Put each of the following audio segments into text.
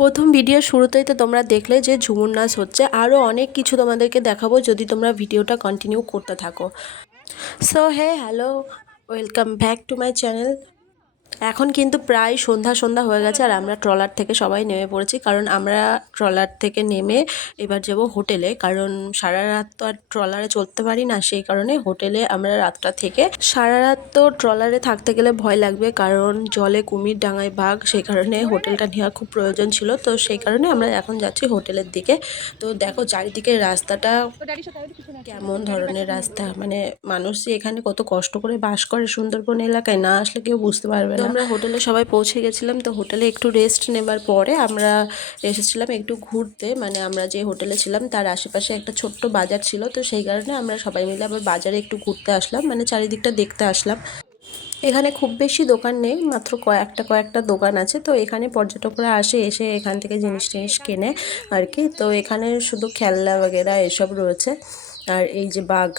প্রথম ভিডিওর শুরুতেই তো তোমরা দেখলে যে ঝুমুর নাচ হচ্ছে, আরও অনেক কিছু তোমাদেরকে দেখাবো যদি তোমরা ভিডিওটা কন্টিনিউ করতে থাকো। So hello, welcome back to my channel. এখন কিন্তু প্রায় সন্ধ্যা হয়ে গেছে আর আমরা ট্রলার থেকে সবাই নেমে পড়েছি, কারণ আমরা ট্রলার থেকে নেমে এবার যাব হোটেলে, কারণ সারা রাত তো আর ট্রলারে চলতে পারি না, সেই কারণে হোটেলে আমরা রাতটা থেকে। সারা রাত তো ট্রলারে থাকতে গেলে ভয় লাগবে, কারণ জলে কুমির ডাঙায় বাঘ, সেই কারণে হোটেলটা নেওয়া খুব প্রয়োজন ছিল। তো সেই কারণে আমরা এখন যাচ্ছি হোটেলের দিকে। তো দেখো চারিদিকে রাস্তাটা কেমন ধরনের রাস্তা, মানে মানুষ যে এখানে কত কষ্ট করে বাস করে সুন্দরবন এলাকায়, না আসলে কেউ বুঝতে পারবে না। আমরা হোটেলে সবাই পৌঁছে গেছিলাম, তো হোটেলে একটু রেস্ট নেবার পরে আমরা এসেছিলাম একটু ঘুরতে, মানে আমরা যে হোটেলে ছিলাম তার আশেপাশে একটা ছোট্ট বাজার ছিল, তো সেই কারণে আমরা সবাই মিলে আবার বাজারে একটু ঘুরতে আসলাম, মানে চারিদিকটা দেখতে আসলাম। এখানে খুব বেশি দোকান নেই, মাত্র কয়েকটা দোকান আছে। তো এখানে পর্যটকরা এসে এখান থেকে জিনিস কেনে আর কি। তো এখানে শুধু খেলনা বগেরা এসব রয়েছে। আর এই যে বাঘ,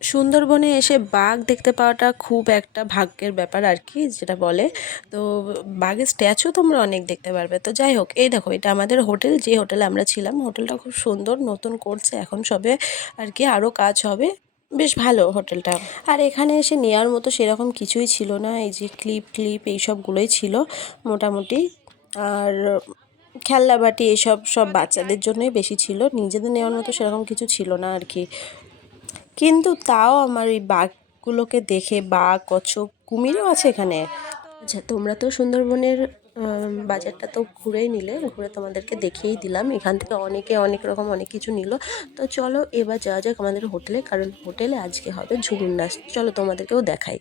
সুন্দরবনে এসে বাঘ দেখতে পাওয়াটা খুব একটা ভাগ্যের ব্যাপার আর কি, যেটা বলে। তো বাঘের স্ট্যাচু তোমরা অনেক দেখতে পারবে। তো যাই হোক, এই দেখো এটা আমাদের হোটেল, যে হোটেলে আমরা ছিলাম। হোটেলটা খুব সুন্দর, নতুন করছে এখন সবে আর কি, আরও কাজ হবে। বেশ ভালো হোটেলটা। আর এখানে এসে নেওয়ার মতো সেরকম কিছুই ছিল না, এই যে ক্লিপ এইসবগুলোই ছিল মোটামুটি। আর খেলনা বাটি এসব সব বাচ্চাদের জন্যই বেশি ছিল, নিজেদের নেওয়ার মতো সেরকম কিছু ছিল না আর কি। কিন্তু তাও আমার এই বাঘগুলোকে দেখে, বাঘ, কচ্ছপ, কুমিরও আছে এখানে। আচ্ছা, তোমরা তো সুন্দরবনের বাজারটা তো ঘুরেই নিলে, ঘুরে তোমাদেরকে দেখিয়েই দিলাম। এখান থেকে অনেকে অনেক রকম অনেক কিছু নিল। তো চলো এবার যাওয়া যাক আমাদের হোটেলে, কারণ হোটেলে আজকে হবে ঝুমুর নাচ। চলো তোমাদেরকেও দেখাই।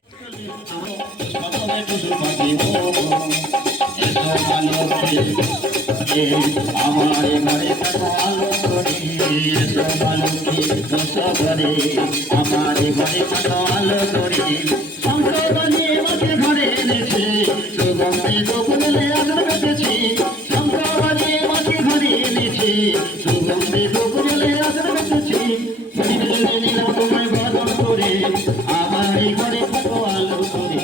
আমার ঘরে আলো করে আলো করে আমার ঘরে আলো করে সংসারে মাঝে ঘরে এনেছে সুগন্ধি গোকুলে আদর বেঁচেছি সংসারে মাঝে ঘরে এনেছে সুগন্ধি গোকুলে আদর বেঁচেছি পরিবেশে নিলাম তোমায় বরণ করে আমার ঘরে আলো করে।